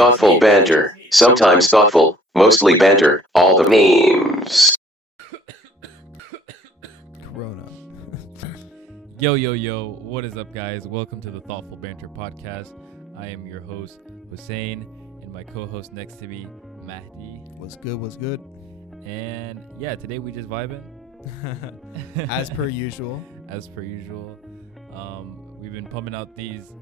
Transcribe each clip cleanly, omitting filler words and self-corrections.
Thoughtful banter, sometimes thoughtful, mostly banter, all the memes. Corona. Yo, what is up, guys? Welcome to the Thoughtful Banter podcast. I am your host, HUSSAYN, and my co-host next to me, MAHDI. What's good? And yeah, today we just vibing. As per usual. We've been pumping out these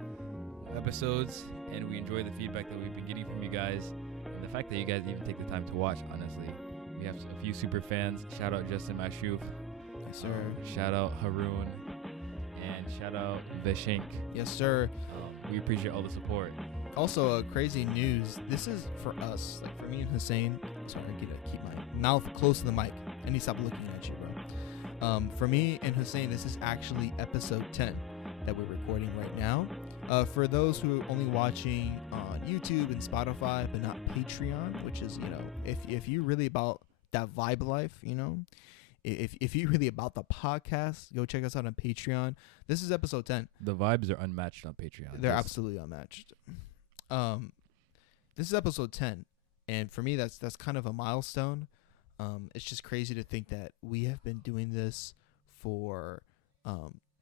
episodes, and we enjoy the feedback that we've been getting from you guys, and the fact that you guys even take the time to watch. Honestly, we have a few super fans. Shout out Justin Mashuf. Yes, sir. Shout out Haroon, and shout out Veshink. Yes, sir. We appreciate all the support. Also, crazy news. This is for us, like for me and HUSSAYN. Sorry, I gotta keep my mouth close to the mic. I need to stop looking at you, bro. For me and HUSSAYN, this is actually episode 10 that we're recording right now. For those who are only watching on YouTube and Spotify, but not Patreon, which is, if you're really about that vibe life, if you're really about the podcast, go check us out on Patreon. This is episode 10. The vibes are unmatched on Patreon. They're absolutely unmatched. This is episode 10, and for me, that's kind of a milestone. It's just crazy to think that we have been doing this for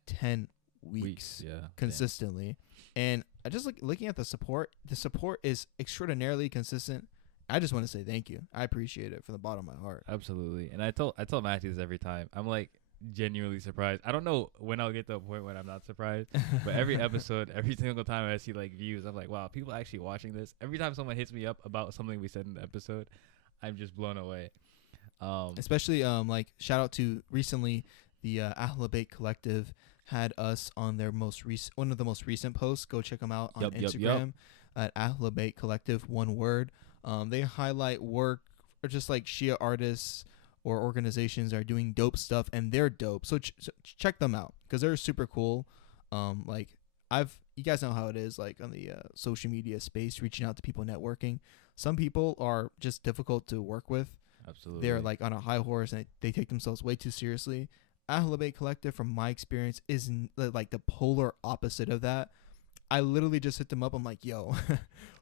10 weeks consistently. And I just looking at the support. The support is extraordinarily consistent. I just want to say thank you. I appreciate it from the bottom of my heart. Absolutely. And I tell Matthew this every time. I'm like genuinely surprised. I don't know when I'll get to a point when I'm not surprised, but every episode, every single time I see like views, I'm like, wow, people actually watching this. Every time someone hits me up about something we said in the episode, I'm just blown away. Especially like shout out to recently the Hula Bay Collective had us on their one of the most recent posts. Go check them out on Instagram at Hula Bay Collective, one word. They highlight work or just like Shia artists or organizations are doing dope stuff, and they're dope. So check them out because they're super cool. You guys know how it is like on the social media space, reaching out to people, networking. Some people are just difficult to work with. Absolutely. They're like on a high horse and they take themselves way too seriously. Hula Bay Collective, from my experience, is like the polar opposite of that. I literally just hit them up. I'm like, yo,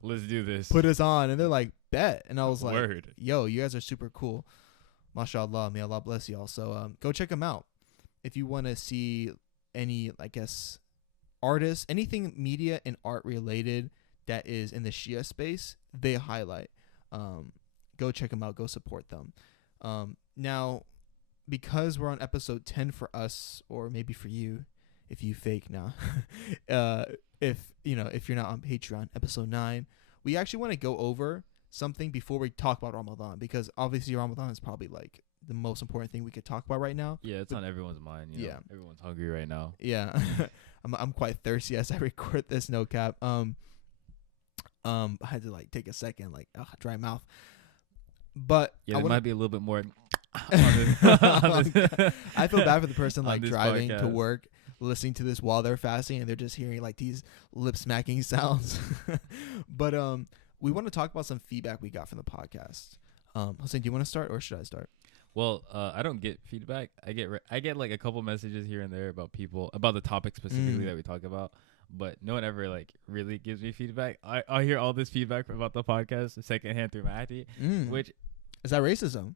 let's do this. Put us on. And they're like, bet. And I was like, Word. Yo, you guys are super cool. MashaAllah. May Allah bless y'all. So go check them out. If you want to see any, I guess, artists, anything media and art related that is in the Shia space, they highlight. Go check them out. Go support them. Now, because we're on episode 10 for us, or maybe for you, if you fake now, if you're not on Patreon, episode 9, we actually want to go over something before we talk about Ramadan, because obviously Ramadan is probably like the most important thing we could talk about right now. Yeah, it's on everyone's mind. You know? Everyone's hungry right now. Yeah, I'm quite thirsty as I record this. No cap. I had to like take a second, like dry mouth. But yeah, it might be a little bit more. I feel bad for the person like driving to work, listening to this while they're fasting, and they're just hearing like these lip smacking sounds. But we want to talk about some feedback we got from the podcast. HUSSAYN, do you want to start or should I start? Well, I don't get feedback. I get like a couple messages here and there about the topic specifically that we talk about, but no one ever like really gives me feedback. I hear all this feedback about the podcast secondhand through Mahdi, which is that racism?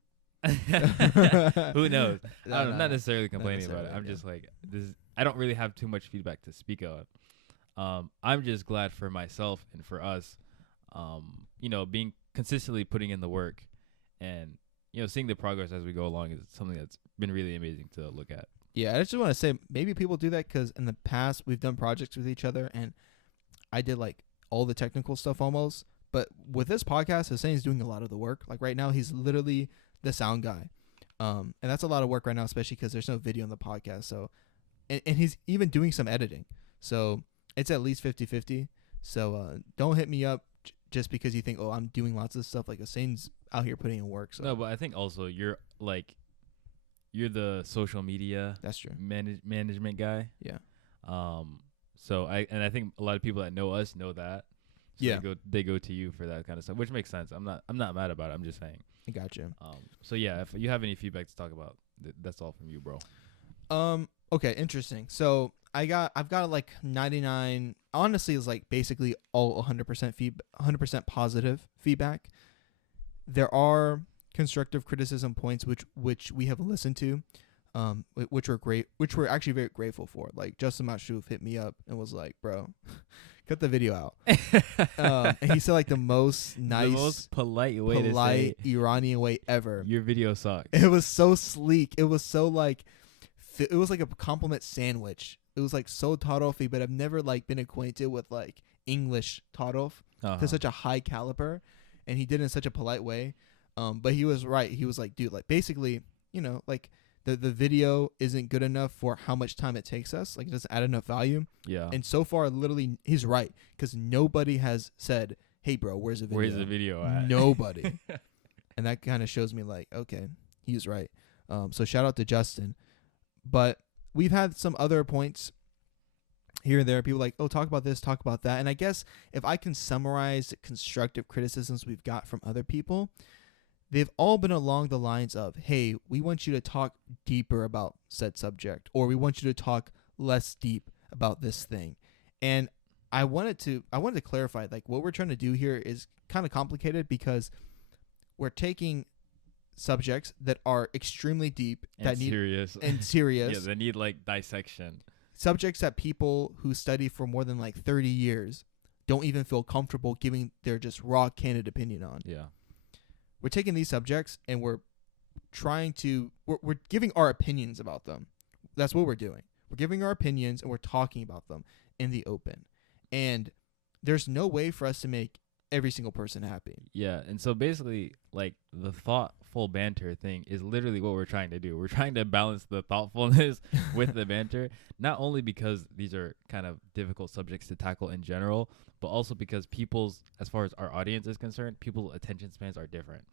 Who knows? I'm not necessarily complaining about it. I'm just like this. I don't really have too much feedback to speak of. I'm just glad for myself and for us, being consistently putting in the work, and seeing the progress as we go along is something that's been really amazing to look at. Yeah, I just want to say maybe people do that because in the past we've done projects with each other, and I did like all the technical stuff almost. But with this podcast, HUSSAYN's doing a lot of the work. Like right now, he's literally the sound guy. And that's a lot of work right now, especially because there's no video on the podcast. So, and he's even doing some editing. So it's at least 50-50. So don't hit me up just because you think, oh, I'm doing lots of stuff. Like HUSSAYN's out here putting in work. So. No, but I think also you're the social media. That's true. Management guy. Yeah. So I think a lot of people that know us know that. So yeah. They go to you for that kind of stuff, which makes sense. I'm not mad about it. I'm just saying. I got you. So yeah, if you have any feedback to talk about, that's all from you, bro. Okay, interesting. So I've got like 99. Honestly, it's like basically all 100% 100% positive feedback. There are constructive criticism points which we have listened to, which were great, which we're actually very grateful for. Like Justin Mashuf hit me up and was like, "Bro, cut the video out." And he said like the most nice, the most polite way to say Iranian way ever. Your video sucks. It was so sleek. It was so like, it was like a compliment sandwich. It was like so tarofi, but I've never like been acquainted with like English tarof to such a high caliber, and he did it in such a polite way. But he was right. He was like, dude, like basically, like the video isn't good enough for how much time it takes us. Like it doesn't add enough value. Yeah. And so far, literally, he's right, because nobody has said, "Hey, bro, where's the video?" Where's the video at? Nobody. And that kind of shows me like, okay, he's right. So shout out to Justin. But we've had some other points here and there. People like, oh, talk about this, talk about that. And I guess if I can summarize the constructive criticisms we've got from other people, they've all been along the lines of, hey, we want you to talk deeper about said subject, or we want you to talk less deep about this thing. And I wanted to clarify, like, what we're trying to do here is kind of complicated, because we're taking subjects that are extremely deep, that need serious. Yeah, they need like dissection. Subjects that people who study for more than like 30 years don't even feel comfortable giving their just raw, candid opinion on. Yeah. We're taking these subjects and we're giving our opinions about them. That's what we're doing. We're giving our opinions and we're talking about them in the open. And there's no way for us to make every single person happy. Yeah, and so basically, like, the thoughtful banter thing is literally what we're trying to do. We're trying to balance the thoughtfulness with the banter, not only because these are kind of difficult subjects to tackle in general, but also because as far as our audience is concerned, people's attention spans are different.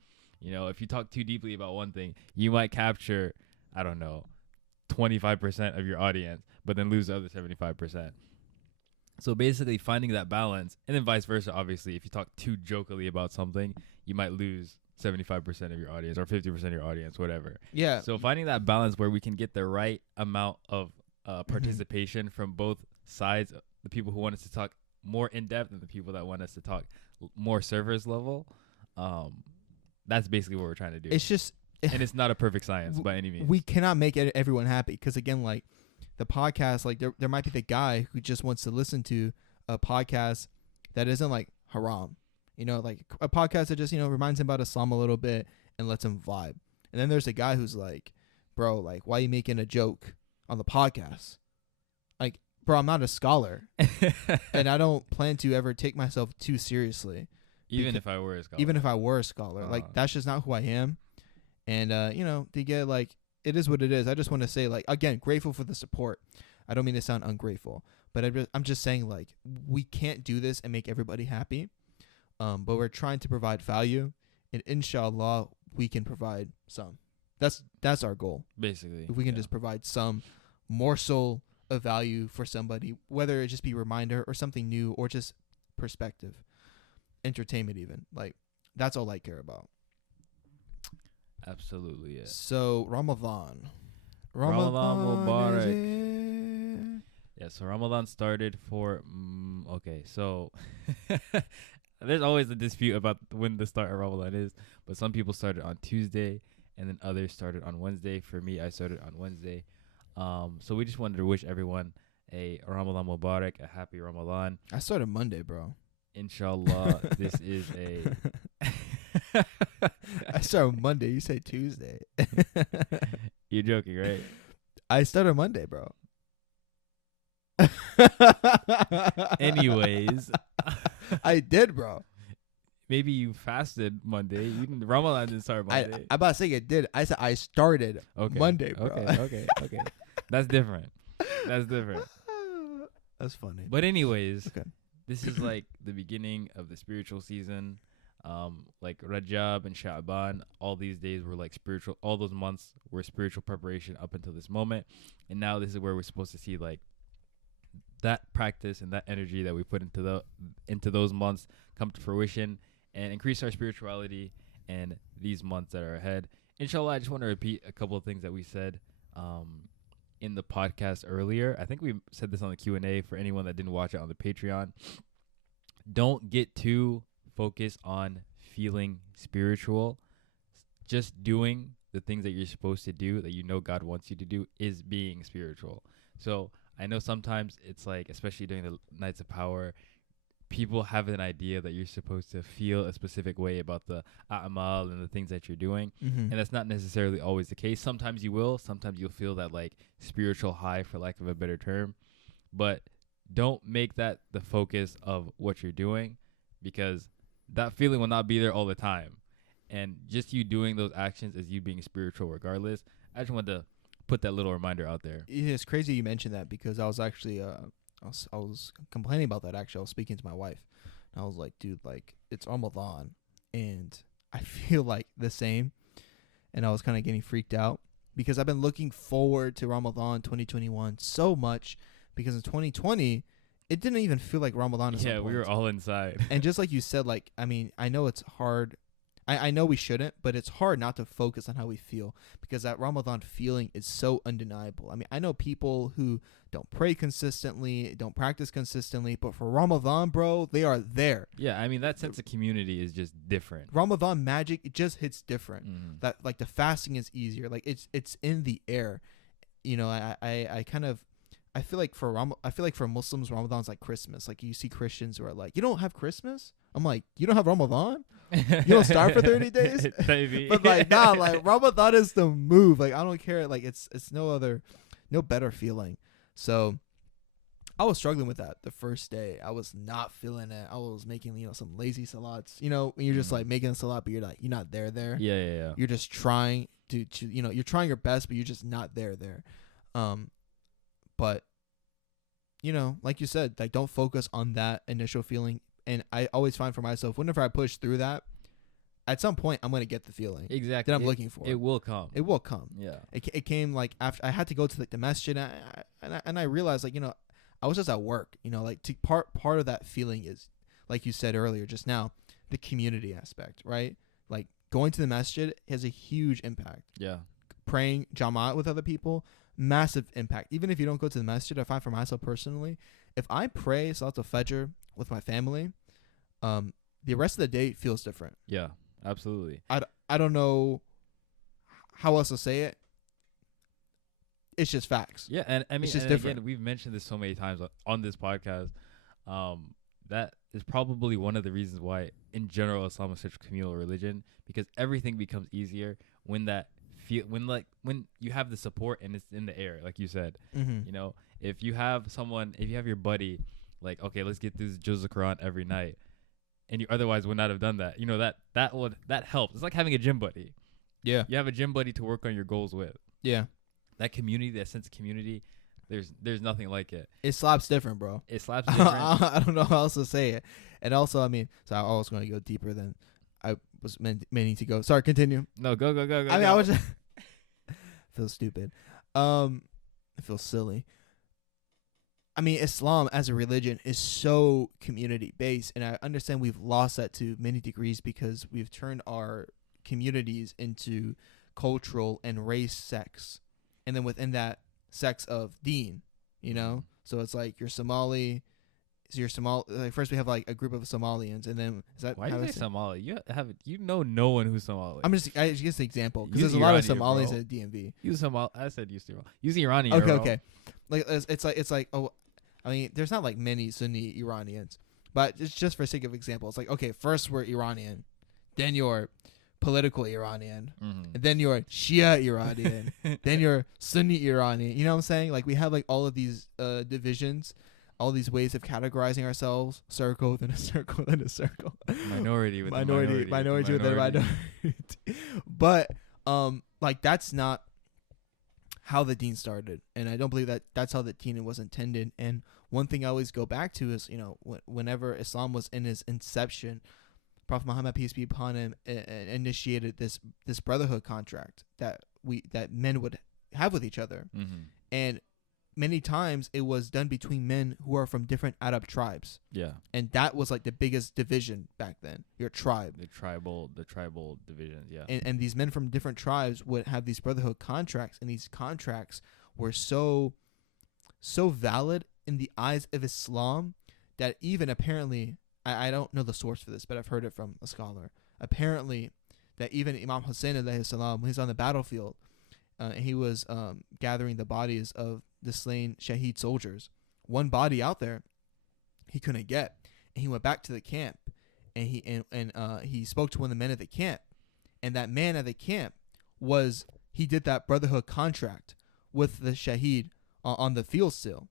If you talk too deeply about one thing, you might capture, 25% of your audience, but then lose the other 75%. So basically finding that balance, and then vice versa, obviously, if you talk too jokily about something, you might lose 75% of your audience or 50% of your audience, whatever. Yeah. So finding that balance where we can get the right amount of participation from both sides, the people who want us to talk more in depth and the people that want us to talk more surface level, that's basically what we're trying to do. It's just... and it's not a perfect science by any means. We cannot make everyone happy, because, again, like, the podcast, like there might be the guy who just wants to listen to a podcast that isn't like haram, like a podcast that just, reminds him about Islam a little bit and lets him vibe. And then there's a guy who's like, bro, like, why are you making a joke on the podcast? Like, bro, I'm not a scholar and I don't plan to ever take myself too seriously. Even if I were a scholar. Like, that's just not who I am. And, to get like, it is what it is. I just want to say, like, again, grateful for the support. I don't mean to sound ungrateful, but I'm just saying, like, we can't do this and make everybody happy. But we're trying to provide value, and inshallah, we can provide some. That's our goal. Basically. If we can just provide some morsel of value for somebody, whether it just be a reminder or something new or just perspective, entertainment even. Like, that's all I care about. Absolutely, yeah. So Ramadan Mubarak. Yeah, so Ramadan started for okay. So there's always a dispute about when the start of Ramadan is, but some people started on Tuesday and then others started on Wednesday. For me, I started on Wednesday. So we just wanted to wish everyone a Ramadan Mubarak, a happy Ramadan. I started Monday, bro. Inshallah, this is a I started Monday. You say Tuesday. You're joking, right? I started Monday, bro. Anyways. I did, bro. Maybe you fasted Monday. Ramadan didn't start Monday. I'm about to say it did. I said I started Monday, bro. Okay. That's different. That's funny. But anyways, okay. This is like the beginning of the spiritual season. Like Rajab and Sha'ban, all these days were like spiritual. All those months were spiritual preparation up until this moment. And now this is where we're supposed to see like that practice and that energy that we put into those months come to fruition and increase our spirituality and these months that are ahead. Inshallah, I just want to repeat a couple of things that we said in the podcast earlier. I think we said this on the Q&A for anyone that didn't watch it on the Patreon. Don't get too focused on feeling spiritual. Just doing the things that you're supposed to do, that you know God wants you to do, is being spiritual. So I know sometimes it's like, especially during the Nights of Power, people have an idea that you're supposed to feel a specific way about the a'mal and the things that you're doing. And that's not necessarily always the case. Sometimes you will. Sometimes you'll feel that like spiritual high, for lack of a better term. But don't make that the focus of what you're doing, because that feeling will not be there all the time. And just you doing those actions is you being spiritual regardless. I just wanted to put that little reminder out there. It's crazy you mentioned that, because I was actually I was complaining about that. Actually, I was speaking to my wife, and I was like, dude, like, it's Ramadan and I feel like the same. And I was kind of getting freaked out because I've been looking forward to Ramadan 2021 so much, because in 2020 it didn't even feel like Ramadan at some Yeah, we point. were all inside. And just like you said, like, I mean, I know it's hard. I know we shouldn't, but it's hard not to focus on how we feel, because that Ramadan feeling is so undeniable. I mean, I know people who don't pray consistently, don't practice consistently, but for Ramadan, bro, they are there. Yeah, I mean, that sense of community is just different. Ramadan magic, it just hits different. That, like, the fasting is easier. Like, it's in the air. You know, I feel like for Muslims, Ramadan's like Christmas. Like, you see Christians who are like, you don't have Christmas? I'm like, you don't have Ramadan? You don't starve for 30 days? Maybe. But like, nah, like, Ramadan is the move. Like, I don't care. Like, it's no better feeling. So I was struggling with that the first day. I was not feeling it. I was making, some lazy salats. When you're just like making a salat, but you're not there. Yeah. You're just trying to you're trying your best, but you're just not there. But like you said, like, don't focus on that initial feeling. And I always find for myself, whenever I push through that, at some point I'm gonna get the feeling Exactly. that I'm looking for. It will come. It will come. Yeah. It came like after I had to go to the masjid, and I realized, like, I was just at work. Like, part of that feeling is, like you said earlier just now, the community aspect, right? Like, going to the masjid has a huge impact. Yeah. Praying Jamaat with other people, massive impact. Even if you don't go to the masjid, I find for myself personally, if I pray Salat al-Fajr with my family, the rest of the day feels different. Yeah, absolutely. I don't know how else to say it. It's just facts. Yeah, and I mean, it's just and different. again, we've mentioned this so many times on this podcast. That is probably one of the reasons why, in general, Islam is such a communal religion, because everything becomes easier when you have the support and it's in the air, like you said. If you have your buddy, like, okay, let's get this Juz al-Quran every night, and you otherwise would not have done that. That helps. It's like having a gym buddy. Yeah. You have a gym buddy to work on your goals with. Yeah. That community, that sense of community, there's nothing like it. It slaps different, bro. It slaps different. I don't know how else to say it. And also, I mean, so I was going to go deeper than I was meaning to go. Sorry, continue. No, go. I mean, I was just feels stupid. It feels silly. I mean, Islam as a religion is so community based, and I understand we've lost that to many degrees because we've turned our communities into cultural and race sects, and then within that sects of deen, So it's like you're Somali. So you're Somali. Like, first we have like a group of Somalians, and then is that why do you say Somali? You know no one who's Somali. I just an example because Use there's a lot of Iranian, Somalis bro. in the DMV. Use Somali. I said use Iranian. Okay. Like it's like I mean, there's not like many Sunni Iranians, but it's just for sake of example. It's like, okay, first we're Iranian, then you're political Iranian, and then you're Shia Iranian, then you're Sunni Iranian. You know what I'm saying? Like, we have like all of these divisions, all these ways of categorizing ourselves: circle within a circle within a circle, minority within minority within a minority. But like, that's not how the deen started, and I don't believe that that's how the deen was intended. And one thing I always go back to is, whenever Islam was in its inception, Prophet Muhammad, peace be upon him, initiated this brotherhood contract that men would have with each other, and many times it was done between men who are from different Arab tribes. Yeah, and that was like the biggest division back then. Your tribe, the tribal divisions. Yeah, and these men from different tribes would have these brotherhood contracts, and these contracts were so valid in the eyes of Islam that even apparently, I don't know the source for this, but I've heard it from a scholar. Apparently, that even Imam Hussayn alayhi salam, when he's on the battlefield, and he was gathering the bodies of the slain Shaheed soldiers, one body out there he couldn't get, and he went back to the camp, and he spoke to one of the men at the camp, and that man at the camp he did that Brotherhood contract with the Shaheed on the field still.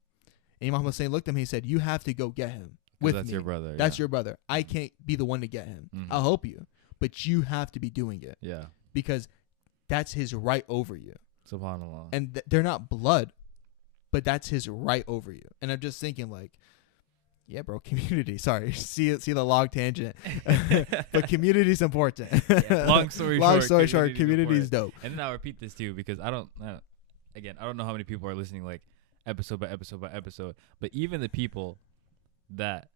And Imam Hussain looked at him and he said, "You have to go get him with that's me. Your brother. That's your brother. I can't be the one to get him. Mhm. I'll help you, but you have to be doing it Yeah. because that's his right over you." Subhanallah. And they're not blood, but that's his right over you. And I'm just thinking like, yeah, bro, community. Sorry, see the log tangent, but community's important. Yeah, long story short, community is dope. And then I'll repeat this too because I don't know how many people are listening like episode by episode by episode, but even the people that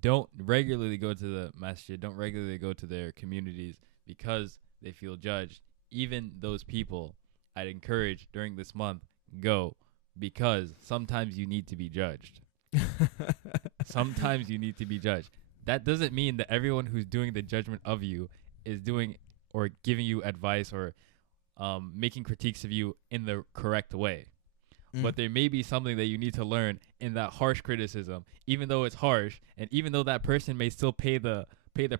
don't regularly go to the masjid, don't regularly go to their communities because they feel judged, even those people I'd encourage during this month, go, because sometimes you need to be judged. Sometimes you need to be judged. That doesn't mean that everyone who's doing the judgment of you is doing or giving you advice or making critiques of you in the correct way. But there may be something that you need to learn in that harsh criticism, even though it's harsh, and even though that person may still pay the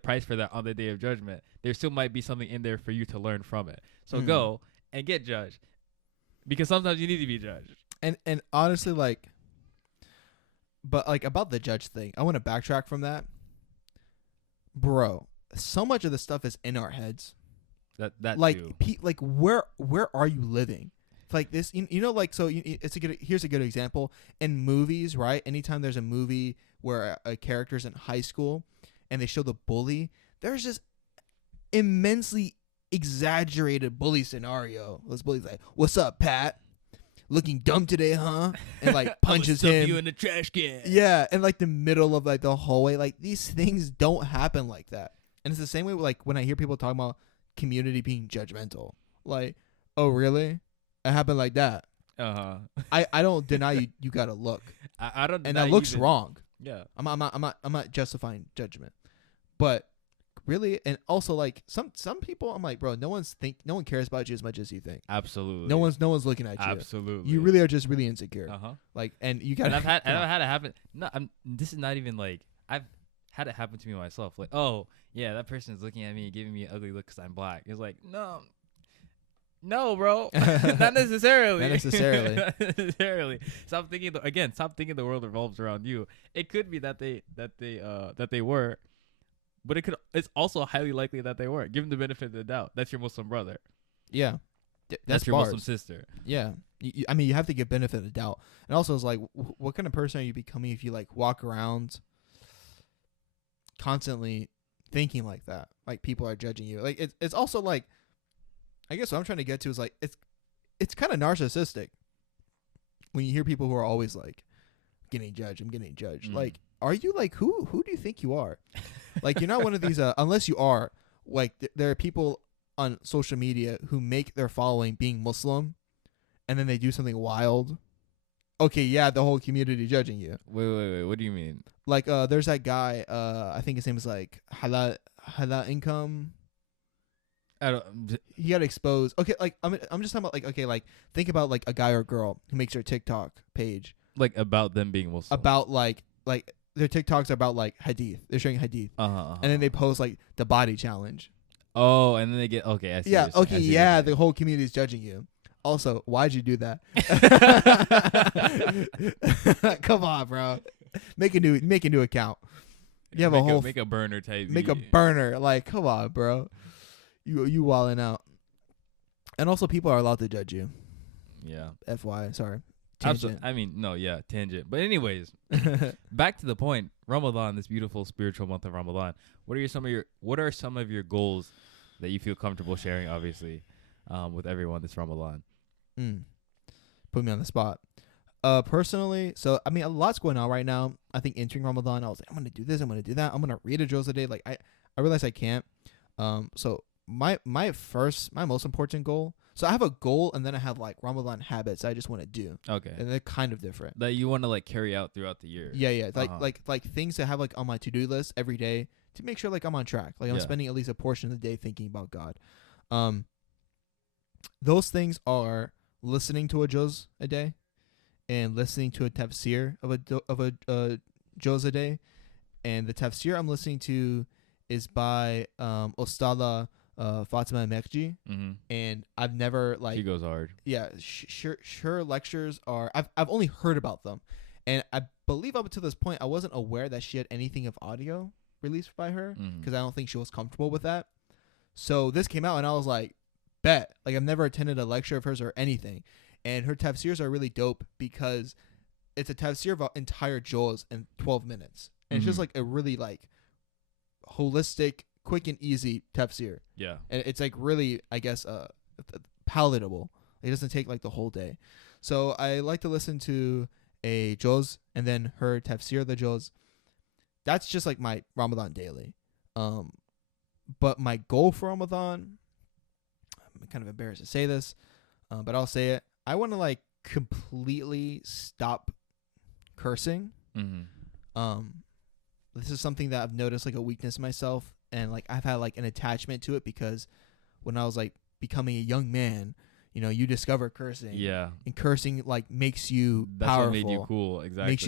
price for that on the day of judgment, there still might be something in there for you to learn from it. So go and get judged, because sometimes you need to be judged. And honestly, like, but like about the judge thing, I want to backtrack from that, bro. So much of the stuff is in our heads. That like too. like where are you living? Like this, you know, like, so here's a good example in movies, right? Anytime there's a movie where a character's in high school and they show the bully, there's this immensely exaggerated bully scenario. This bully's like, "What's up, Pat? Looking dumb today, huh?" And like punches him. You in the trash can. Yeah, in like the middle of like the hallway. Like these things don't happen like that. And it's the same way like when I hear people talking about community being judgmental. Like, oh really? It happened like that. I don't deny you gotta look. I don't. And that looks wrong. Yeah. I'm not justifying judgment, but really, and also like some people, I'm like, bro, no one cares about you as much as you think. Absolutely. No one's looking at you. Absolutely. You really are just really insecure. Like, and you gotta. And I've had it happen. No, this is not even like I've had it happen to me myself. Like, oh yeah, that person is looking at me and giving me an ugly look because I'm black. It's like, no, bro, not necessarily. Not necessarily. Not necessarily. Stop thinking the world revolves around you. It could be that they were, but it's also highly likely that they weren't. Give them the benefit of the doubt. That's your Muslim brother. Yeah, that's your bars. Muslim sister. Yeah, I mean, you have to give benefit of the doubt, and also it's like, what kind of person are you becoming if you like walk around constantly thinking like that? Like people are judging you. Like it's also like, I guess what I'm trying to get to is like it's kind of narcissistic when you hear people who are always like getting judged. I'm getting judged. Like, are you like who do you think you are? Like, you're not one of these unless you are like there are people on social media who make their following being Muslim, and then they do something wild. Okay, yeah, the whole community judging you. Wait. What do you mean? Like, there's that guy. I think his name is like Hala Income. He got exposed. Okay, like I'm just talking about like, okay, like think about like a guy or girl who makes their TikTok page Like about them being Muslim. about like their TikToks are about like hadith. They're showing hadith, and then they post like the body challenge. Oh, and then they get okay. I see Yeah. what you're Okay. saying. Yeah. The whole community is judging you. Also, why'd you do that? Come on, bro. Make a new account. You have make a burner type. make a burner. Like, come on, bro. You wilding out. And also, people are allowed to judge you. Yeah. FY, sorry. Absolutely. I mean, no, yeah, tangent. But anyways, back to the point. Ramadan, this beautiful spiritual month of Ramadan. What are some of your goals that you feel comfortable sharing? Obviously, with everyone this Ramadan. Put me on the spot. Personally, so I mean, a lot's going on right now. I think entering Ramadan, I was like, I'm gonna do this, I'm gonna do that, I'm gonna read a juz a day. Like I realized I can't. So my most important goal So I have a goal, and then I have like Ramadan habits I just want to do, Okay. and they're kind of different. That you want to like carry out throughout the year. Yeah, like Uh-huh. like things to have like on my to-do list every day to make sure like I'm on track. Like I'm Yeah. spending at least a portion of the day thinking about God. Those things are listening to a juz a day, and listening to a tafsir of a juz a day, and the tafsir I'm listening to is by Ostada Fatima Mekji, Mm-hmm. and I've never She goes hard. yeah, her lectures are I've only heard about them, and I believe up to this point I wasn't aware that she had anything of audio released by her Mhm. because I don't think she was comfortable with that. So this came out and I was like, bet. Like I've never attended a lecture of hers or anything, and her tafsirs are really dope because it's a tafsir of an entire juz in 12 minutes, and it's just Mhm. like a really like holistic, quick and easy tafsir. Yeah. And it's like really, I guess, palatable. It doesn't take like the whole day. So I like to listen to a juz and then her tafsir of the juz. That's just like my Ramadan daily. But my goal for Ramadan, I'm kind of embarrassed to say this, but I'll say it. I want to like completely stop cursing. Mm-hmm. This is something that I've noticed like a weakness in myself, and like I've had like an attachment to it because when I was like becoming a young man, you know, you discover cursing. Yeah. And cursing like makes you That's powerful. what made you cool. Exactly. Makes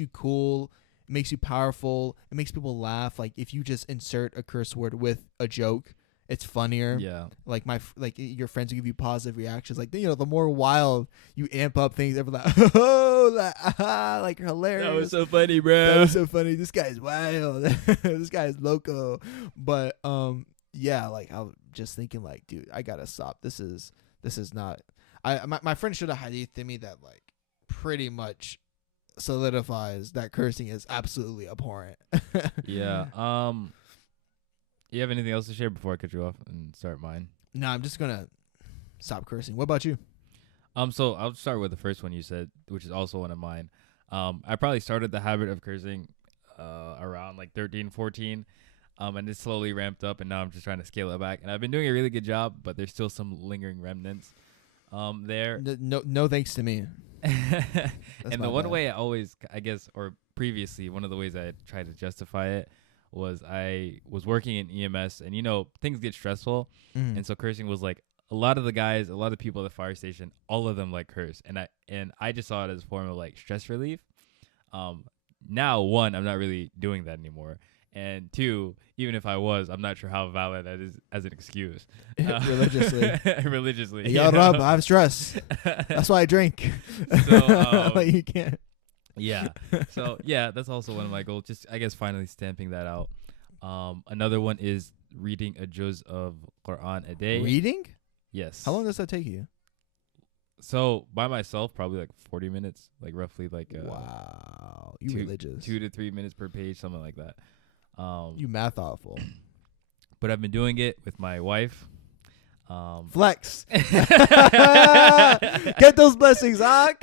you cool. It makes you powerful. It makes people laugh. Like if you just insert a curse word with a joke, it's funnier. Yeah. Like your friends will give you positive reactions. Like, you know, the more wild you amp up things, they're like, oh, like hilarious. That was so funny, bro. That was so funny. This guy's wild. This guy's loco. But yeah, like I was just thinking, like, dude, I gotta stop. This is not. My friend should have hadithed me that like pretty much solidifies that cursing is absolutely abhorrent. Yeah. You have anything else to share before I cut you off and start mine? No, I'm just gonna stop cursing. What about you? So I'll start with the first one you said, which is also one of mine. I probably started the habit of cursing around like 13, 14, and it slowly ramped up, and now I'm just trying to scale it back. And I've been doing a really good job, but there's still some lingering remnants there. No thanks to me. And the one way I always, I guess, or previously, one of the ways I tried to justify it was I was working in EMS, and you know things get stressful, and so cursing was like a lot of the guys, a lot of people at the fire station, all of them like curse, and I just saw it as a form of like stress relief. Now, one, I'm not really doing that anymore, and two, even if I was, I'm not sure how valid that is as an excuse. Religiously. Hey, yo, Rob, I have stress. That's why I drink. So, like you can't. Yeah. So yeah, that's also one of my goals. Just I guess finally stamping that out. Another one is reading a juz of Quran a day. Reading? Yes. How long does that take you? So by myself, probably like 40 minutes, like roughly like wow, you two- religious. 2 to 3 minutes per page, something like that. You math awful. But I've been doing it with my wife. Flex. Get those blessings, Ak.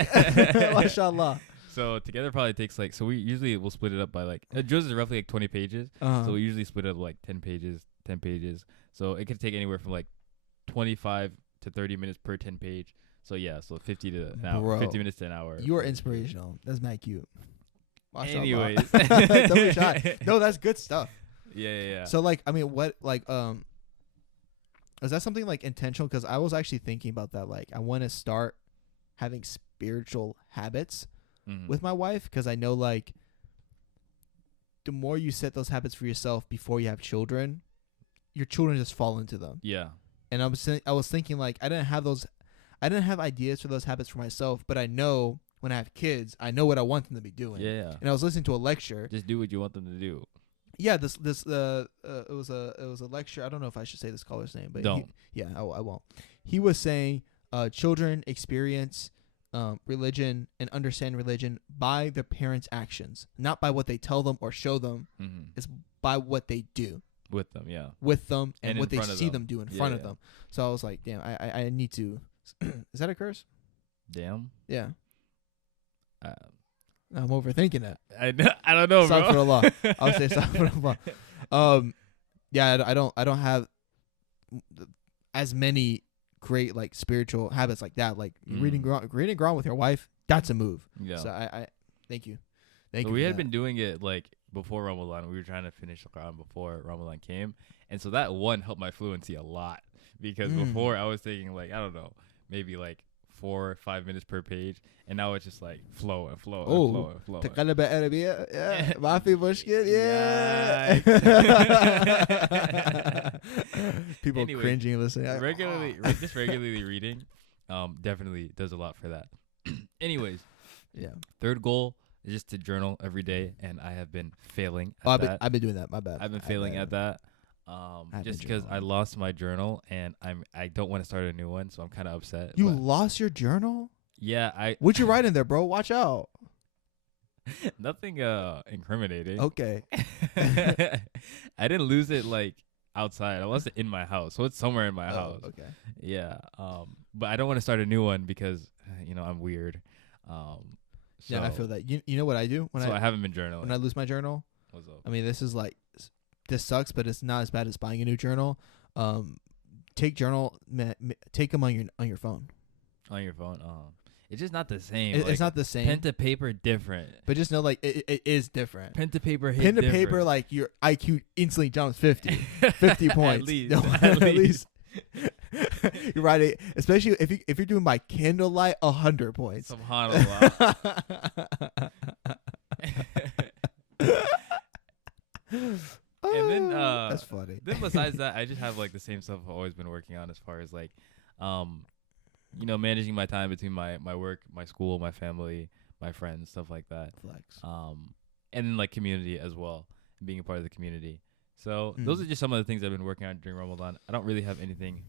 Mashallah. So together probably takes like, so we usually will split it up by like, a juz is roughly like 20 pages. So we usually split it up like 10 pages. So it could take anywhere from like 25 to 30 minutes per 10 page. So yeah, so 50 to an hour, Bro, 50 minutes to an hour. You are inspirational. That's mad cute. Mashallah. Anyways. Don't be shy. No, that's good stuff. Yeah. So like, I mean, what like is that something like intentional? Because I was actually thinking about that. Like, I want to start having spiritual habits with my wife, because I know like the more you set those habits for yourself before you have children, your children just fall into them. Yeah. And I was thinking like I didn't have ideas for those habits for myself, but I know when I have kids, I know what I want them to be doing. Yeah. And I was listening to a lecture. Just do what you want them to do. Yeah, it was a lecture. I don't know if I should say the scholar's name, but Don't. I won't. He was saying children experience religion and understand religion by their parents' actions, not by what they tell them or show them. It's by what they do With them, yeah. with them and in what they front of see them. them do in front of them. So I was like, damn, I need to. Is that a curse? Damn. Yeah. I'm overthinking that. I don't know, bro. Astaghfirullah. I'll say astaghfirullah. Yeah, I don't have as many create like spiritual habits like that, like reading Quran with your wife, that's a move. Yeah. So I thank you. So we had been doing it like before Ramadan. We were trying to finish the Quran before Ramadan came, and so that one helped my fluency a lot because before I was taking like, I don't know, maybe like 4 or 5 minutes per page, and now it's just like flow and flow and flow and flow. تقلب عربية ما في مشكلة People Anyway, cringing listening. Regularly reading definitely does a lot for that. Anyways, Yeah. third goal is just to journal every day, and I have been failing at that. I've been doing that. My bad. I've been failing at that. Just because I lost my journal and I don't want to start a new one, so I'm kind of upset. You lost your journal? Yeah, What'd you write in there, bro? Watch out. nothing incriminating. Okay. I didn't lose it like outside. I lost it in my house, so it's somewhere in my house. Okay. Yeah. But I don't want to start a new one because I'm weird. Yeah, I feel that. You know what I do when I haven't been journaling. When I lose my journal? What's up? I mean, this sucks, but it's not as bad as buying a new journal. Take take them on your phone. On your phone. It's just not the same. It's not the same. Pen to paper different. But just know, like, it is different. Pen to paper hit Pen to different. paper, like, your IQ instantly jumps 50 points. At least. No, At least. You're right. Especially if you're doing by candlelight, 100 points. Subhanallah. And then that's funny. Then besides that, I just have like the same stuff I've always been working on as far as like managing my time between my work, my school, my family, my friends, stuff like that. Flex. And then like community as well, being a part of the community. So those are just some of the things I've been working on during Ramadan. I don't really have anything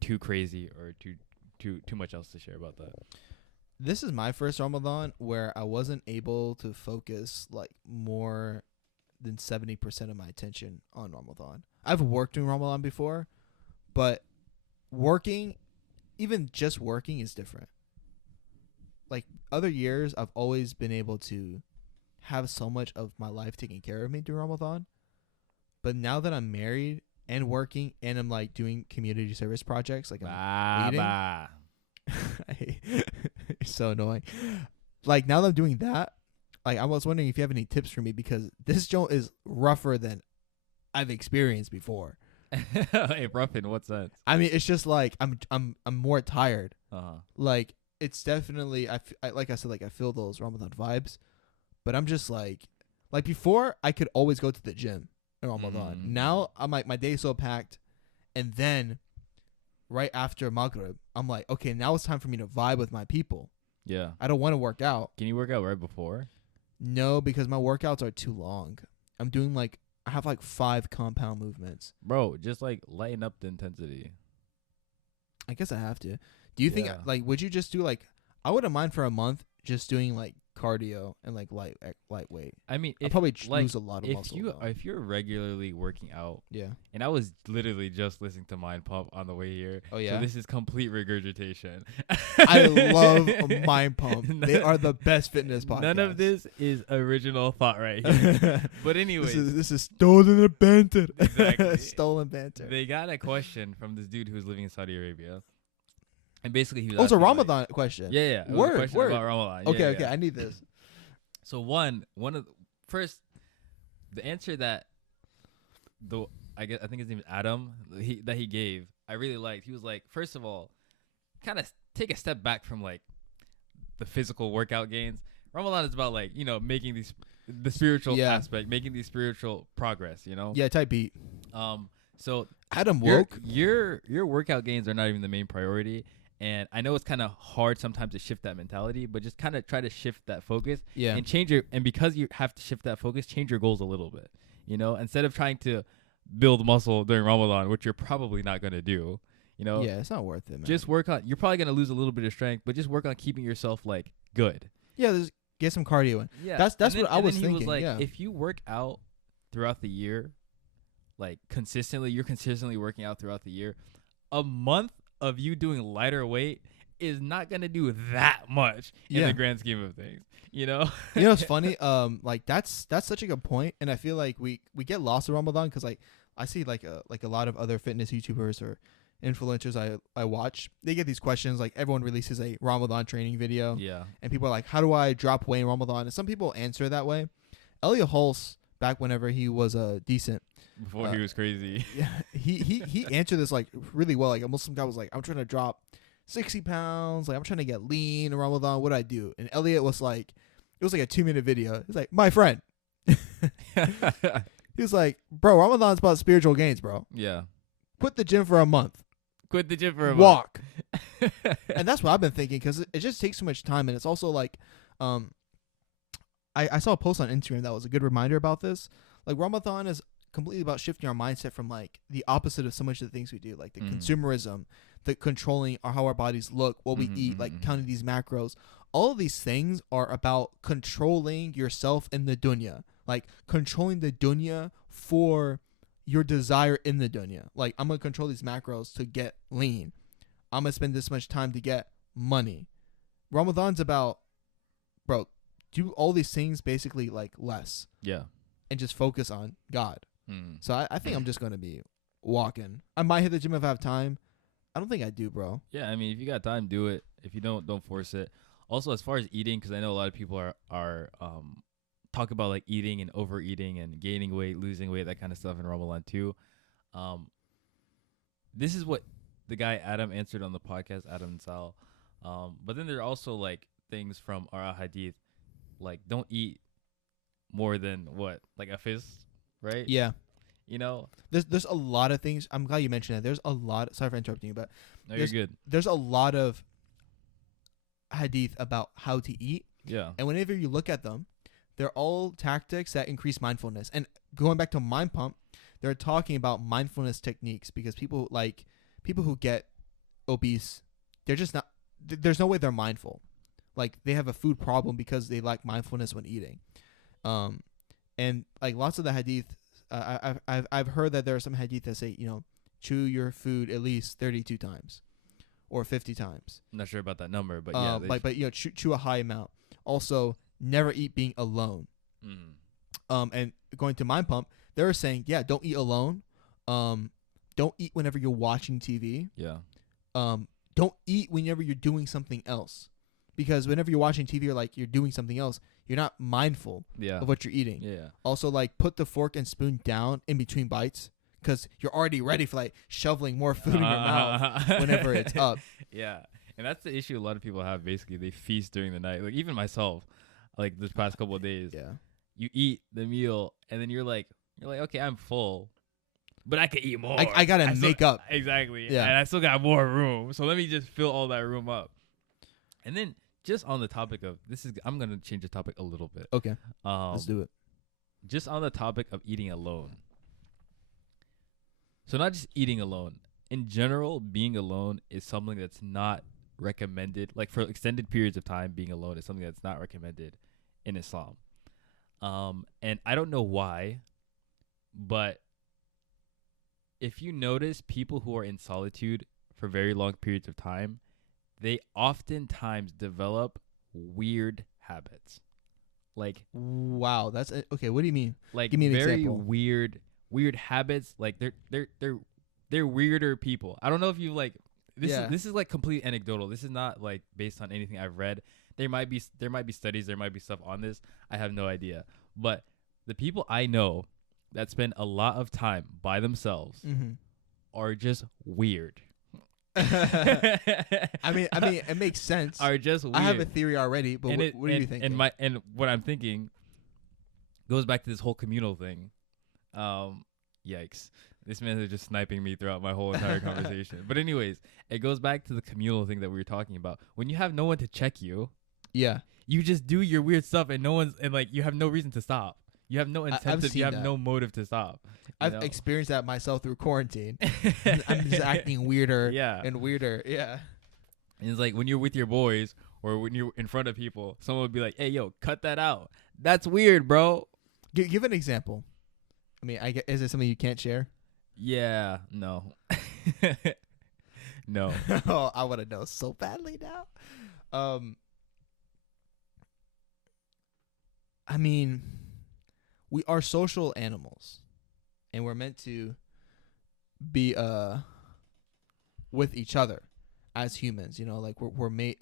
too crazy or too much else to share about that. This is my first Ramadan where I wasn't able to focus like more than 70% of my attention on Ramadan. I've worked in Ramadan before, but even just working is different. Like other years, I've always been able to have so much of my life taken care of me during Ramadan. But now that I'm married and working and I'm like doing community service projects, like I'm leading, it's so annoying. Like now that I'm doing that, like I was wondering if you have any tips for me because this joint is rougher than I've experienced before. Hey, rough in what sense? I mean, it's just like I'm more tired. Like it's definitely like I said, like I feel those Ramadan vibes, but I'm just like before I could always go to the gym in Ramadan. Now I'm like my day's so packed, and then right after Maghrib, I'm like, okay, now it's time for me to vibe with my people. Yeah, I don't want to work out. Can you work out right before? No, because my workouts are too long. I'm doing I have 5 compound movements. Bro, just like lighten up the intensity. I guess I have to. Do you think would you just do I wouldn't mind for a month just doing cardio and lightweight. I mean, I'll probably lose a lot of muscle. If you're regularly working out, yeah. And I was literally just listening to Mind Pump on the way here. Oh yeah. So this is complete regurgitation. I love Mind Pump. They are the best fitness podcast. None of this is original thought right here. But anyways, this is stolen banter. Exactly. Stolen banter. They got a question from this dude who was living in Saudi Arabia. And basically, he was it's a Ramadan question. Yeah. Word. About Ramadan. Okay. I need this. So one of the answer that I think his name is Adam that he gave, I really liked. He was like, first of all, kind of take a step back from the physical workout gains. Ramadan is about making the spiritual aspect, making these spiritual progress. Yeah, type beat. So Adam woke. Your workout gains are not even the main priority. And I know it's kind of hard sometimes to shift that mentality, but just kind of try to shift that focus and change and because you have to shift that focus, change your goals a little bit, instead of trying to build muscle during Ramadan, which you're probably not going to do, Yeah, it's not worth it, man. Just work on, you're probably going to lose a little bit of strength, but just work on keeping yourself good. Yeah, just get some cardio in. Yeah. That's what I was thinking. He was like, if you work out throughout the year, consistently, you're consistently working out throughout the year, a month of you doing lighter weight is not gonna do that much in the grand scheme of things, It's funny. That's such a good point, and I feel like we get lost in Ramadan because I see a lot of other fitness YouTubers or influencers I watch, they get these questions. Like everyone releases a Ramadan training video, Yeah. and people are like, "How do I drop weight in Ramadan?" And some people answer that way. Elliot Hulse, back whenever he was decent, Before he was crazy. yeah, he answered this like really well. Like a Muslim guy was like, "I'm trying to drop 60 pounds. Like I'm trying to get lean in Ramadan. What do I do?" And Elliot was like, it was like a 2-minute video. He's like, "My friend." He was like, "Bro, Ramadan's about spiritual gains, bro. Yeah. Quit the gym for a month. Quit the gym for a Walk." And that's what I've been thinking, because it just takes so much time. And it's also like, I saw a post on Instagram that was a good reminder about this. Like Ramadan is completely about shifting our mindset from like the opposite of so much of the things we do, like the consumerism, the controlling how our bodies look, what we eat, like counting these macros. All of these things are about controlling yourself in the dunya, like controlling the dunya for your desire in the dunya. Like, I'm going to control these macros to get lean. I'm going to spend this much time to get money. Ramadan's about, bro, do all these things basically like less. Yeah. And just focus on God. So I think I'm just going to be walking. I might hit the gym if I have time. I don't think I do, bro. Yeah, I mean, if you got time, do it. If you don't force it. Also, as far as eating, because I know a lot of people are talk about like eating and overeating and gaining weight, losing weight, that kind of stuff in Ramadan too. This is what the guy Adam answered on the podcast, Adam and Sal. But then there are also like things from our hadith, like don't eat more than what, like a fist, right? Yeah. You know, there's a lot of things. I'm glad you mentioned it. There's a lot. Sorry for interrupting you, but no, you're good. There's a lot of hadith about how to eat. Yeah. And whenever you look at them, they're all tactics that increase mindfulness. And going back to Mind Pump, they're talking about mindfulness techniques, because people who get obese, they're just not. There's no way they're mindful. Like they have a food problem because they lack mindfulness when eating. And like lots of the hadith. I've heard that there are some hadith that say, chew your food at least 32 times or 50 times. I'm not sure about that number, but yeah. But chew a high amount. Also, never eat being alone. And going to Mind Pump, they're saying, yeah, don't eat alone. Don't eat whenever you're watching TV. Yeah. Don't eat whenever you're doing something else. Because whenever you're watching TV or like you're doing something else, you're not mindful of what you're eating. Yeah. Also, like put the fork and spoon down in between bites, because you're already ready for like shoveling more food in your mouth whenever it's up. Yeah. And that's the issue a lot of people have. Basically, they feast during the night. Like even myself, like this past couple of days. Yeah. You eat the meal and then you're like, okay, I'm full, but I could eat more. I gotta make up. Exactly. Yeah. And I still got more room, so let me just fill all that room up. And then just on the topic of I'm gonna change the topic a little bit. Okay. Let's do it. Just on the topic of eating alone. So not just eating alone. In general, being alone is something that's not recommended. Like for extended periods of time, being alone is something that's not recommended in Islam. And I don't know why, but if you notice people who are in solitude for very long periods of time, they oftentimes develop weird habits. Like, wow, that's okay. What do you mean? Like, give me an very example. weird habits. Like they're weirder people. I don't know if you like this is like complete anecdotal. This is not like based on anything I've read. There might be studies, there might be stuff on this. I have no idea. But the people I know that spend a lot of time by themselves are just weird. I mean, it makes sense. Are just weird. I have a theory already, but what do you think? And what I'm thinking goes back to this whole communal thing. Yikes. This man is just sniping me throughout my whole entire conversation. But anyways, it goes back to the communal thing that we were talking about. When you have no one to check you, you just do your weird stuff and you have no reason to stop. You have no incentive. You have no motive to stop. I've experienced that myself through quarantine. I'm just acting weirder and weirder. Yeah. And it's like when you're with your boys or when you're in front of people, someone would be like, hey, yo, cut that out. That's weird, bro. Give an example. I mean, is it something you can't share? Yeah. No. No. Oh, I want to know so badly now. I mean, we are social animals, and we're meant to be with each other as humans. You know, like we're made.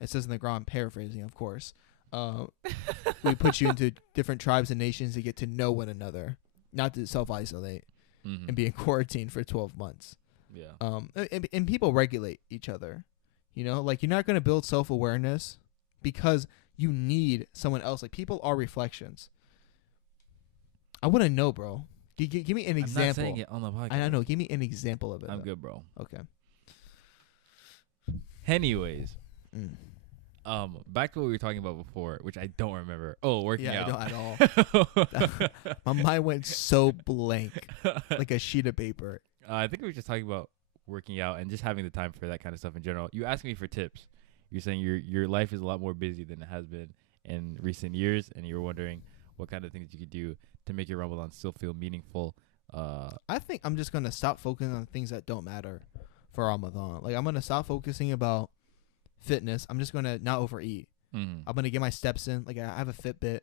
It says in the Quran, paraphrasing, of course. We put you into different tribes and nations to get to know one another, not to self-isolate and be in quarantine for 12 months. Yeah. And people regulate each other. You know, like you're not going to build self-awareness because you need someone else. Like people are reflections. I want to know, bro. Give me an example. I'm not saying it on the podcast. I know. Give me an example of it. I'm though. good, bro. Okay. Anyways, back to what we were talking about before, which I don't remember. Oh, working out. Yeah, I don't at all. My mind went so blank, like a sheet of paper. I think we were just talking about working out and just having the time for that kind of stuff in general. You asked me for tips. You're saying your life is a lot more busy than it has been in recent years, and you were wondering what kind of things you could do to make your Ramadan still feel meaningful. I think I'm just gonna stop focusing on things that don't matter for Ramadan. Like I'm gonna stop focusing about fitness. I'm just gonna not overeat. I'm gonna get my steps in. Like I have a Fitbit.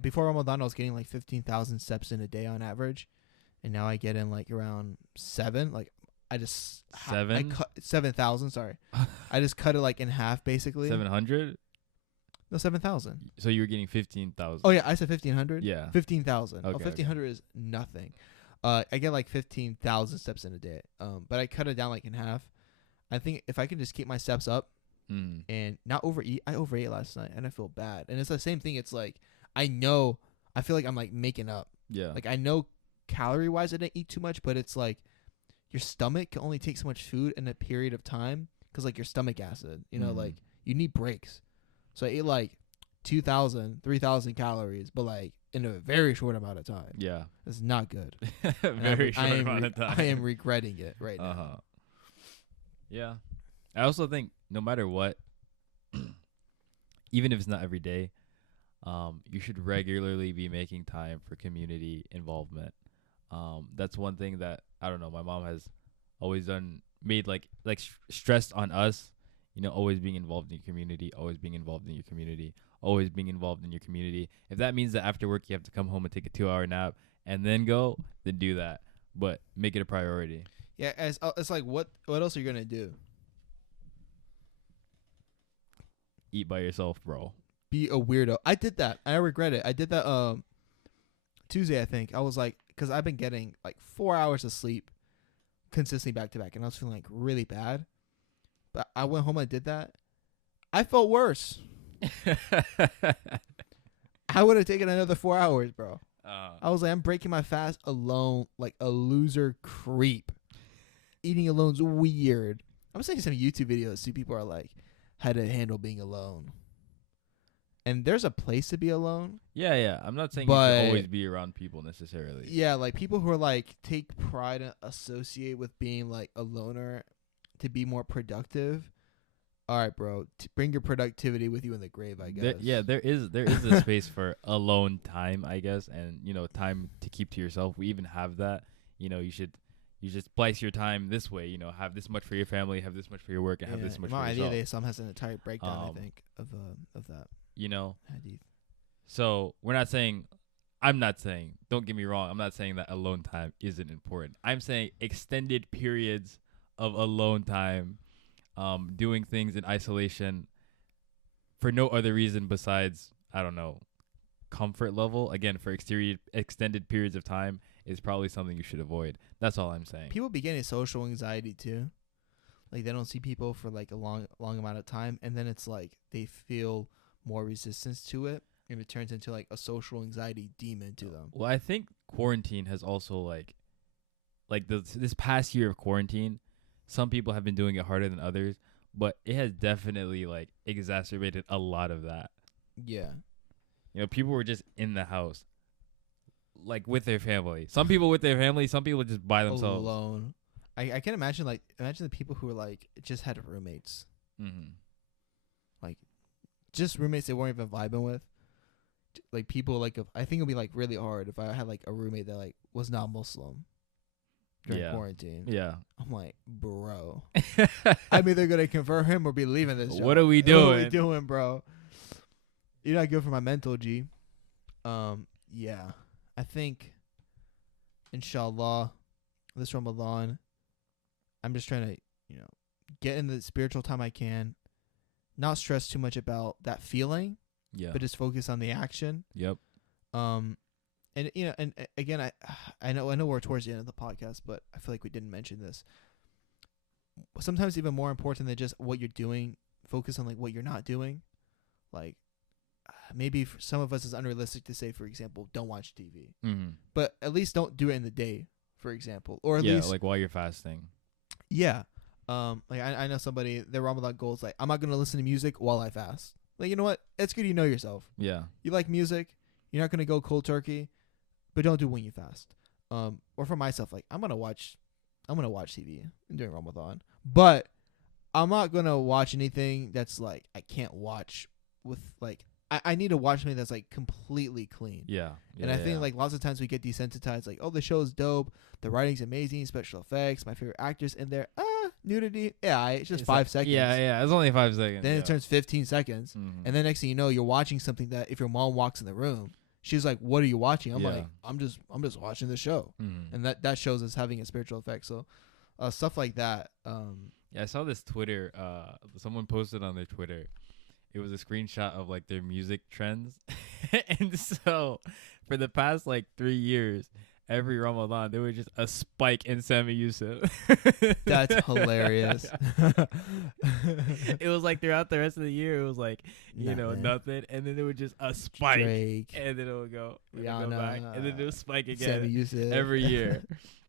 Before Ramadan I was getting like 15,000 steps in a day on average, and now I get in like around 7. Like I just 7,000. Sorry, I just cut it like in half basically. 700. No, 7,000. So you were getting 15,000. Oh yeah, I said 1,500. Yeah, 15,000. Okay, 1,500 is nothing. I get like 15,000 steps in a day. But I cut it down like in half. I think if I can just keep my steps up and not overeat. I overate last night and I feel bad. And it's the same thing. It's like I feel like I'm like making up. Yeah. Like I know calorie wise I didn't eat too much, but it's like your stomach can only take so much food in a period of time because like your stomach acid. You know, like you need breaks. So I ate like 2,000, 3,000 calories, but like in a very short amount of time. Yeah. It's not good. Very short amount of time. I am regretting it right now. Yeah. I also think no matter what, even if it's not every day, you should regularly be making time for community involvement. That's one thing that, I don't know, my mom has always made stressed on us. You know, always being involved in your community, always being involved in your community, always being involved in your community. If that means that after work you have to come home and take a 2-hour nap and then go, then do that. But make it a priority. Yeah, it's like, what else are you going to do? Eat by yourself, bro. Be a weirdo. I did that. I regret it. I did that Tuesday, I think. I was like, because I've been getting like 4 hours of sleep consistently back to back, and I was feeling like really bad. But I went home and did that. I felt worse. I would have taken another 4 hours, bro. I was like, I'm breaking my fast alone like a loser creep. Eating alone's weird. I'm seeing some YouTube videos. See, people are like, how to handle being alone. And there's a place to be alone. Yeah. I'm not saying you should always be around people necessarily. Yeah, like people who are like take pride and associate with being like a loner to be more productive. All right, bro. Bring your productivity with you in the grave, I guess. There is a space for alone time, I guess, and time to keep to yourself. We even have that. You just splice your time this way. Have this much for your family, have this much for your work, and have this much for yourself. Some has an entire breakdown, I think, of that. Hadith. So don't get me wrong, I'm not saying that alone time isn't important. I'm saying extended periods of alone time, doing things in isolation for no other reason besides, I don't know, comfort level. Again, for extended periods of time is probably something you should avoid. That's all I'm saying. People be getting social anxiety too. Like they don't see people for like a long amount of time, and then it's like they feel more resistance to it, and it turns into like a social anxiety demon to them. Well, I think quarantine has also this past year of quarantine, some people have been doing it harder than others, but it has definitely exacerbated a lot of that. Yeah. People were just in the house, with their family. Some people with their family, some people just by themselves. Alone. I can imagine the people who were just had roommates. Mm-hmm. Just roommates they weren't even vibing with. People I think it'd be really hard if I had a roommate that was not Muslim during quarantine. Yeah. I'm like, bro. I'm either gonna convert him or be leaving this job. What are we doing? What are we doing, bro? You're not good for my mental, G. Yeah. I think inshallah this Ramadan I'm just trying to, get in the spiritual time I can, not stress too much about that feeling, but just focus on the action. Yep. And and again, I know we're towards the end of the podcast, but I feel like we didn't mention this. Sometimes even more important than just what you're doing, focus on like what you're not doing. Like maybe for some of us it's unrealistic to say, for example, don't watch TV, but at least don't do it in the day, for example, or at least like while you're fasting. Yeah. Like I know somebody, their Ramadan goal is like, I'm not gonna listen to music while I fast. Like, you know what? It's good you know yourself. Yeah. You like music, you're not gonna go cold turkey, but don't do it when you fast. Or for myself, like I'm gonna watch TV during Ramadan, but I'm not gonna watch anything that's like I can't watch with like I need to watch something that's like completely clean. Yeah. And I think like lots of times we get desensitized, like, oh, the show's dope, the writing's amazing, special effects, my favorite actors in there. Nudity. Yeah, it's just 5 seconds. Yeah, it's only 5 seconds. Then it turns 15 seconds. And then next thing you know, you're watching something that if your mom walks in the room, she's like, what are you watching? I'm like, I'm just watching the show. And that shows us having a spiritual effect. So stuff like that. Yeah, I saw this Twitter. Someone posted on their Twitter. It was a screenshot of like their music trends. And so for the past like 3 years, every Ramadan, there was just a spike in Sami Yusuf. That's hilarious. It was like throughout the rest of the year, it was like, nothing. And then there was just a spike. Drake. And then it would go. Rihanna, Go back, and then it would spike again. Sami Yusuf. Every year.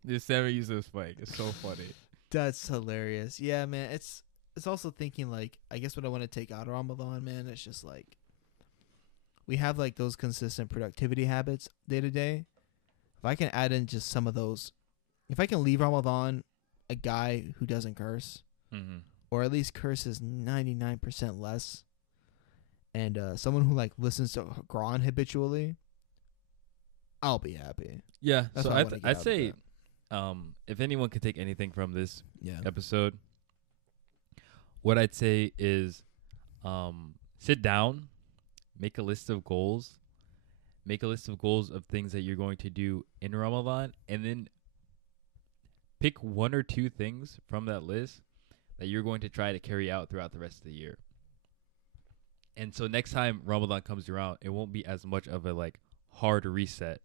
This Sami Yusuf spike. It's so funny. That's hilarious. Yeah, man. It's also thinking like, I guess what I want to take out of Ramadan, man, it's just like, we have like those consistent productivity habits day to day. If I can add in just some of those, if I can leave Ramadan a guy who doesn't curse, or at least curses 99% less, and someone who like listens to Quran habitually, I'll be happy. Yeah, That's so what I'd say, if anyone could take anything from this episode, what I'd say is, sit down, make a list of goals. Make a list of goals of things that you're going to do in Ramadan, and then pick 1 or 2 things from that list that you're going to try to carry out throughout the rest of the year. And so next time Ramadan comes around, it won't be as much of a like hard reset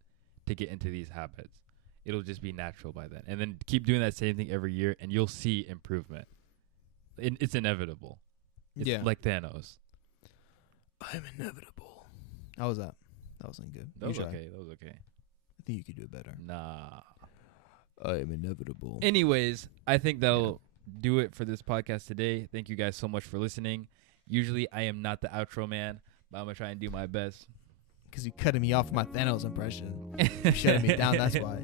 to get into these habits. It'll just be natural by then. And then keep doing that same thing every year, and you'll see improvement. It's inevitable. It's like Thanos. I'm inevitable. How was that? That wasn't good. That was okay. I think you could do it better. Nah. I am inevitable. Anyways, I think that'll do it for this podcast today. Thank you guys so much for listening. Usually I am not the outro man, but I'm going to try and do my best. Because you cutting me off my Thanos impression. You shutting me down, that's why.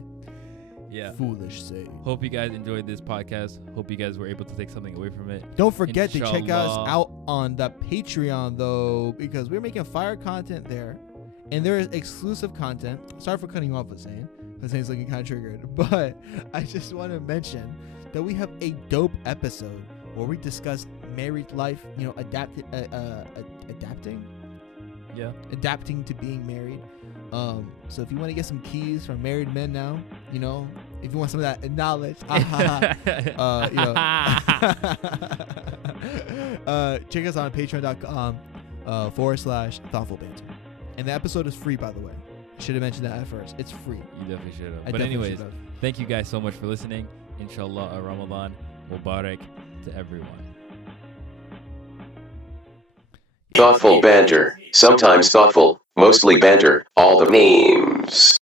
Yeah. Foolish say. Hope you guys enjoyed this podcast. Hope you guys were able to take something away from it. Don't forget to check us Inshallah. out on the Patreon, though, because we're making fire content there. And there is exclusive content. Sorry for cutting you off, Hussein. Hussein's looking kind of triggered. But I just want to mention that we have a dope episode where we discuss married life, adapting. Yeah. Adapting to being married. So if you want to get some keys from married men now, if you want some of that knowledge, check us out on patreon.com /thoughtful banter. And the episode is free, by the way. I should have mentioned that at first. It's free. You definitely should have. But anyways, thank you guys so much for listening. Inshallah, Ramadan Mubarak to everyone. Thoughtful banter. Sometimes thoughtful, mostly banter. All the memes.